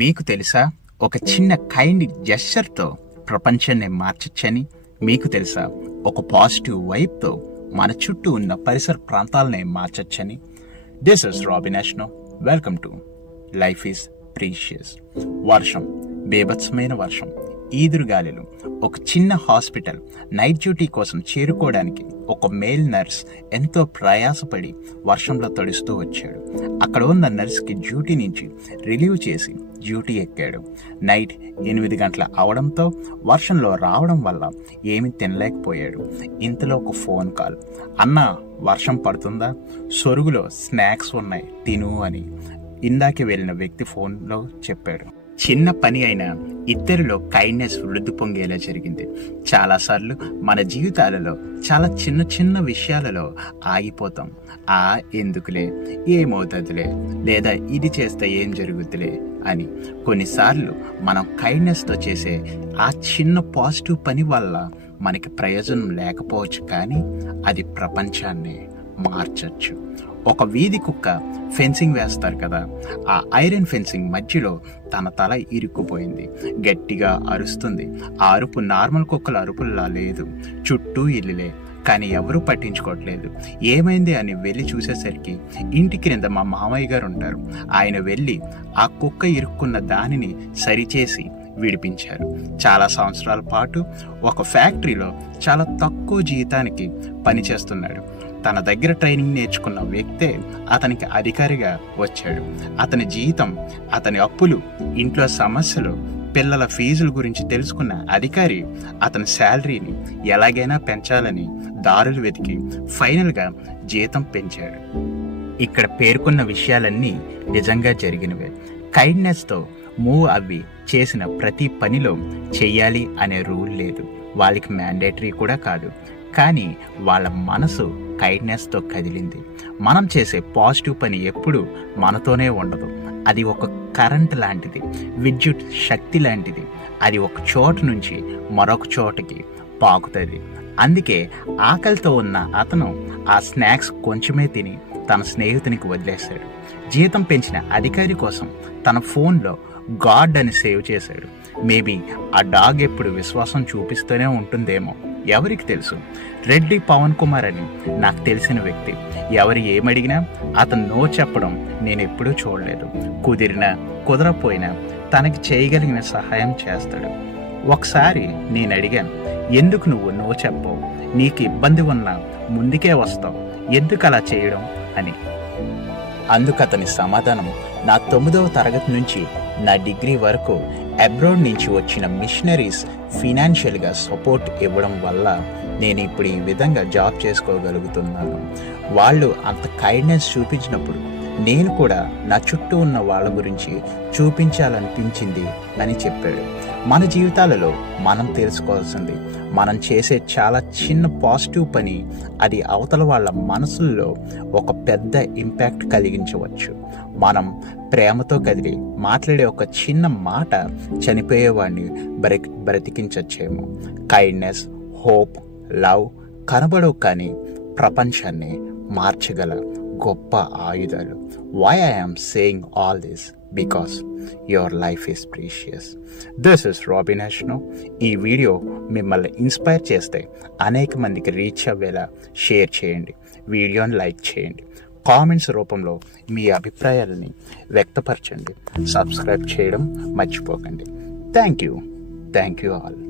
మీకు తెలుసా, ఒక చిన్న కైండ్ జెస్చర్తో ప్రపంచాన్ని మార్చొచ్చని? మీకు తెలుసా, ఒక పాజిటివ్ వైబ్తో మన చుట్టూ ఉన్న పరిసర ప్రాంతాలని మార్చొచ్చని? దిస్ ఇస్ రాబిన్ అష్నో. Welcome to life is precious. వర్షం, బేభత్సమైన వర్షం, ఈదురుగాలులు. ఒక చిన్న హాస్పిటల్ నైట్ డ్యూటీ కోసం చేరుకోవడానికి ఒక మేల్ నర్స్ ఎంతో ప్రయాసపడి వర్షంలో తడుస్తూ వచ్చాడు. అక్కడ ఉన్న నర్స్కి డ్యూటీ నుంచి రిలీవ్ చేసి డ్యూటీ ఎక్కాడు. నైట్ 8 గంటల అవడంతో వర్షంలో రావడం వల్ల ఏమీ తినలేకపోయాడు. ఇంతలో ఒక ఫోన్ కాల్. అన్నా, వర్షం పడుతుందా? సొరుగులో స్నాక్స్ ఉన్నాయి, తిను అని ఇందాకే వెళ్ళిన వ్యక్తి ఫోన్లో చెప్పాడు. చిన్న పని అయినా ఇద్దరిలో కైండ్నెస్ వృద్ధి పొంగేలా జరిగింది. చాలాసార్లు మన జీవితాలలో చాలా చిన్న చిన్న విషయాలలో ఆగిపోతాం. ఎందుకులే, ఏమవుతుందిలే, లేదా ఇది చేస్తే ఏం జరుగుతులే అని. కొన్నిసార్లు మనం కైండ్నెస్తో చేసే ఆ చిన్న పాజిటివ్ పని వల్ల మనకి ప్రయోజనం లేకపోవచ్చు, కానీ అది ప్రపంచాన్ని మార్చచ్చు. ఒక వీధి కుక్క ఫెన్సింగ్ వేస్తారు కదా, ఆ ఐరన్ ఫెన్సింగ్ మధ్యలో తన తల ఇరుక్కుపోయింది. గట్టిగా అరుస్తుంది. ఆ అరుపు నార్మల్ కుక్కల అరుపుల్లా లేదు. చుట్టూ ఇల్లులే, కానీ ఎవరూ పట్టించుకోవట్లేదు. ఏమైంది అని వెళ్ళి చూసేసరికి ఇంటి క్రింద మా మామయ్య గారు ఉంటారు. ఆయన వెళ్ళి ఆ కుక్క ఇరుక్కున్న దానిని సరిచేసి విడిపించారు. చాలా సంవత్సరాల పాటు ఒక ఫ్యాక్టరీలో చాలా తక్కువ జీతానికి పనిచేస్తున్నాడు. తన దగ్గర ట్రైనింగ్ నేర్చుకున్న వ్యక్తే అతనికి అధికారిగా వచ్చాడు. అతని జీతం, అతని అప్పులు, ఇంట్లో సమస్యలు, పిల్లల ఫీజుల గురించి తెలుసుకున్న అధికారి అతని శాలరీని ఎలాగైనా పెంచాలని దారులు వెతికి ఫైనల్గా జీతం పెంచాడు. ఇక్కడ పేర్కొన్న విషయాలన్నీ నిజంగా జరిగినవే. కైండ్నెస్తో మూవ్ అవి చేసిన ప్రతి పనిలో చెయ్యాలి అనే రూల్ లేదు, వాళ్ళకి మ్యాండేటరీ కూడా కాదు. కానీ వాళ్ళ మనసు కైండ్నెస్తో కదిలింది. మనం చేసే పాజిటివ్ పని ఎప్పుడు మనతోనే ఉండదు. అది ఒక కరెంట్ లాంటిది, విద్యుత్ శక్తి లాంటిది. అది ఒక చోటు నుంచి మరొక చోటకి పాకుతుంది. అందుకే ఆకలితో ఉన్న అతను ఆ స్నాక్స్ కొంచెమే తిని తన స్నేహితునికి వదిలేశాడు. జీతం పెంచిన అధికారి కోసం తన ఫోన్లో గాడ్ అని సేవ్ చేశాడు. మేబీ ఆ డాగ్ ఎప్పుడు విశ్వాసం చూపిస్తూనే ఉంటుందేమో, ఎవరికి తెలుసు. రెడ్డి పవన్ కుమార్ అని నాకు తెలిసిన వ్యక్తి. ఎవరు ఏమడిగినా అతను నో చెప్పడం నేను ఎప్పుడూ చూడలేదు. కుదిరినా కుదరపోయినా తనకి చేయగలిగిన సహాయం చేస్తాడు. ఒకసారి నేను అడిగాను, ఎందుకు నువ్వు నో చెప్పవు? నీకు ఇబ్బంది ఉన్నా ముందుకే వస్తావు, ఎందుకు అలా చేయడం అని. అందుకు అతని సమాధానం, నా 9వ తరగతి నుంచి నా డిగ్రీ వరకు అబ్రాడ్ నుంచి వచ్చిన మిషనరీస్ ఫినాన్షియల్గా సపోర్ట్ ఇవ్వడం వల్ల నేను ఇప్పుడు ఈ విధంగా జాబ్ చేసుకోగలుగుతున్నాను. వాళ్ళు అంత కైండ్నెస్ చూపించినప్పుడు నేను కూడా నా చుట్టూ ఉన్న వాళ్ళ గురించి చూపించాలనిపించింది అని చెప్పాడు. మన జీవితాలలో మనం తెలుసుకోవాల్సింది, మనం చేసే చాలా చిన్న పాజిటివ్ పని అది అవతల వాళ్ళ మనసుల్లో ఒక పెద్ద ఇంపాక్ట్ కలిగించవచ్చు. మనం ప్రేమతో కదిలి మాట్లాడే ఒక చిన్న మాట చనిపోయేవాడిని బ్రతికించచ్చేమో. కైండ్నెస్, హోప్, లవ్ కనబడవు, కానీ ప్రపంచాన్ని మార్చగల గొప్ప ఆయుధాలు. Why I am saying all this? Because your life is precious. This is Robin అష్నో. ఈ వీడియో మిమ్మల్ని ఇన్స్పైర్ చేస్తే అనేక మందికి రీచ్ అవ్వేలా షేర్ చేయండి, వీడియోని లైక్ చేయండి, కామెంట్స్ రూపంలో మీ అభిప్రాయాలని వ్యక్తపరచండి, సబ్స్క్రైబ్ చేయడం మర్చిపోకండి. Thank you all.